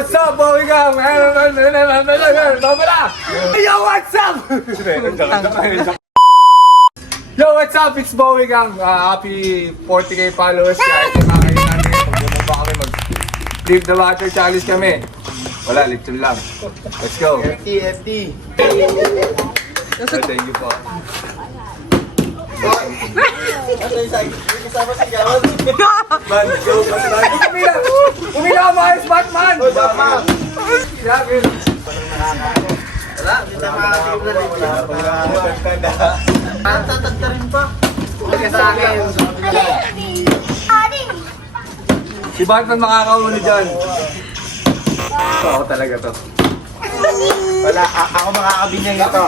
what's up, Bowie Gang? Yo, what's up? Yo, what's up? It's Bowie Gang. Happy 40k followers. Kahit yung mga kailan natin, bumaba kami mag-Leave the Water Challenge kami. Wala, lechon lang. Let's go. FT. Thank you po. Kasama si Gawad. Man, go, Umila! Umila ka, Miles Batman! Batman! Grabe. Wala, hindi na makakita. Tatagta rin pa. Sa akin. Si Batman makakauli dyan. Ako talaga to. Wala, ako makakabinyang ito.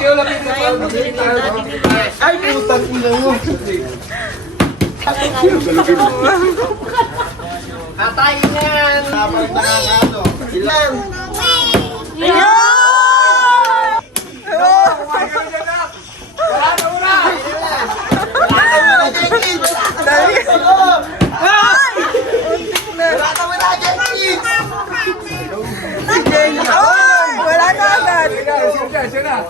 Ay, putang ina mo. Katayin yan! Dapat nakakano. Ilan? Wala na agad. Siya na.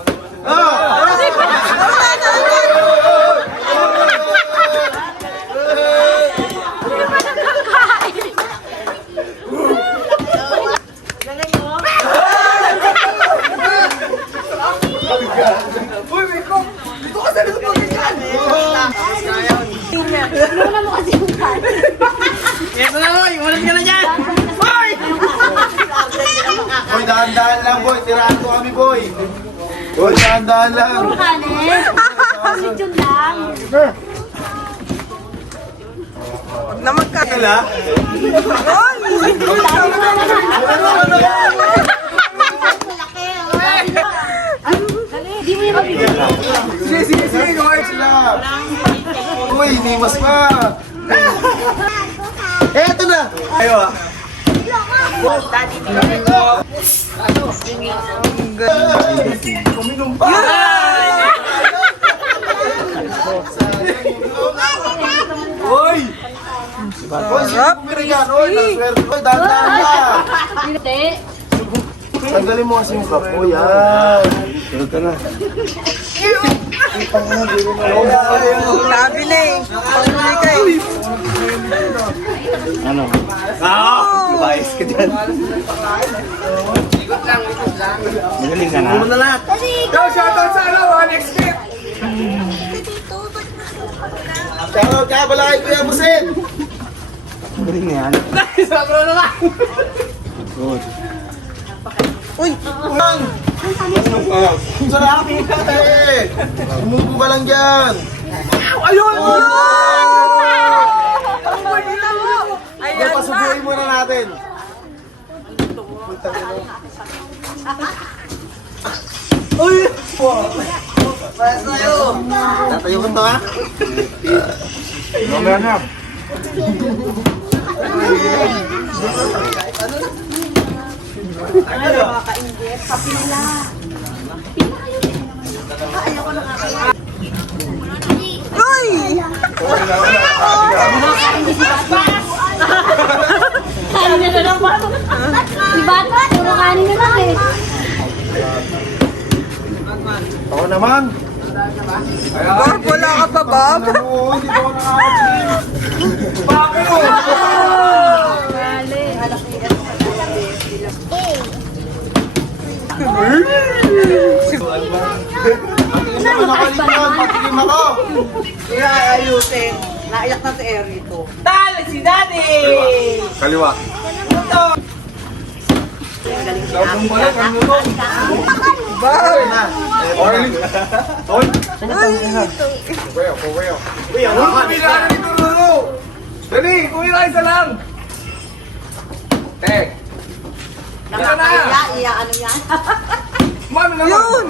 Boy, dahan-dahan lang, boy. Tirahan ko kami, boy. Boy, dahan-dahan lang. Yun lang. Huwag na magkakala. Hindi mo yung mabigyan. Sige, guys. Sila. Uy, nimas pa. Eto na. Ayo ah. Kuminom pa. Hoy! Boy, sino kumirigan? Uy, naswerte. Uy, dahan-dahan ka. Hindi. Tanggalin mo kasi yung cup mo, yan. Ito na. Sabi na eh. Panghuli ka eh. Lumayas ka dyan. Magaling ka na. Ano na lahat? Yo, shoutout sa ano, next clip. Shoutout ka pala kay Kuya Busin. Magaling na yan. Uy! Ang sarap eh. Umupo ka lang dyan. Ayun! Ayan, pasubuhin muna natin. Uy! Pwes tayo. Tatayo ko to ha? Mamaya na. Uy! Kanin na lang ba? Si Batman, puro kanin na lang eh. Ako naman. Bob, wala ka pa, Bob? Oo, hindi ko nakakachip. Bakit mo? Nakalimutan, patikim ako. Kaya ayusin. Naiyak na si Eri to. Kaliwa. Labong balik, ano to? Bob! Oil. Oil. Uy, ang Uy, naman. kumila ka dito, Rulo. Dali, kumila isa lang. Tek. Isa na. Iya, ano yan? Mami naman. Yun!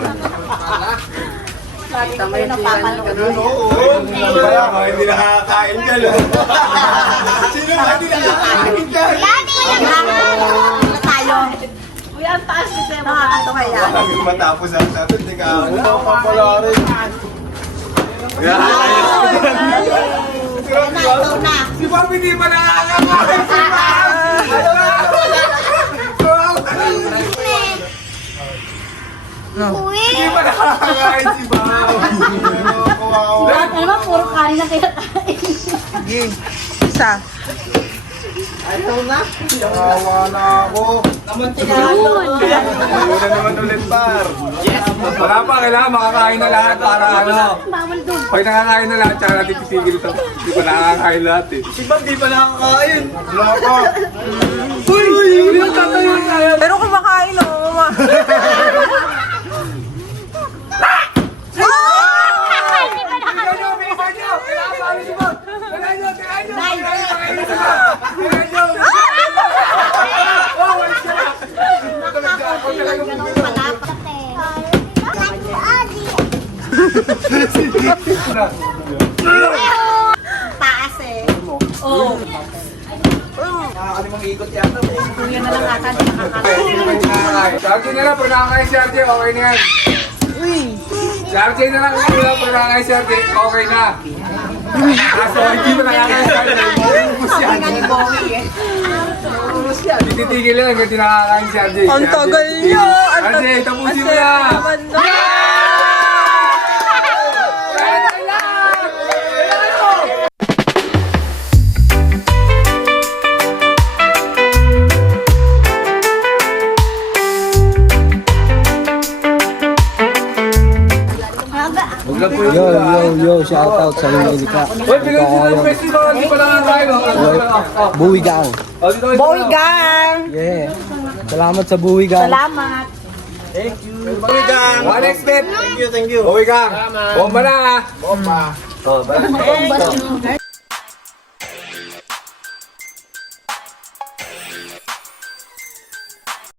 Kita mo yung napapanood. Kaya mga hindi nakakain ka lang. Sino ba hindi nakakain ka? Tayo. Uy, ang taas ni Sema. Nakakatawa yan. Hanggang matapos ang sabi, hindi ka ako. Ano pa pala rin? Ikaw na. Si Bob hindi pa nakakakain. Si Bob! Hindi pa nakakain si Bao. Kawawa. Lahat na naman, puro kanin na kinakain. Sige. Isa. Kawawa na ako. Ayun na naman ulit, par. Wala pa, kailangan makakain na lahat para ano. Bawal doon. Pag nakakain na lahat, tsaka natin titigil ito. Hindi pa nakakain lahat eh. Si Bam, di pa nakakain. Wala pa. Uy! Hindi na tatayo tayo. Pero kumakain o, mama. Bilisan nyo, bilisan nyo! Kailangan pa si Bam! Kailangan nyo, kailangan nyo! Kailangan nyo! Kailangan nyo! Oh, wait ka lang! Ako talaga Taas eh. Kuya na lang ata, di nakakain. Sharky na lang, pag nakakain si RJ, okay na yan. Sharky na lang, pag nakakain si RJ, okay na. Kaso hindi pa nakakain si RJ, ubus yan. Titigil lang hanggang nakakain si RJ. Ang tagal niya. RJ, tapusin mo na. naman na. Yo, shout out sa Amerika. Uy, pinag ng festival, hindi pa nakakain. Buwigang. Boy gang! Yeah. Salamat sa Buwigang. Salamat. One next step. Thank you. Uwi ka. Bomba na ha. Bomba.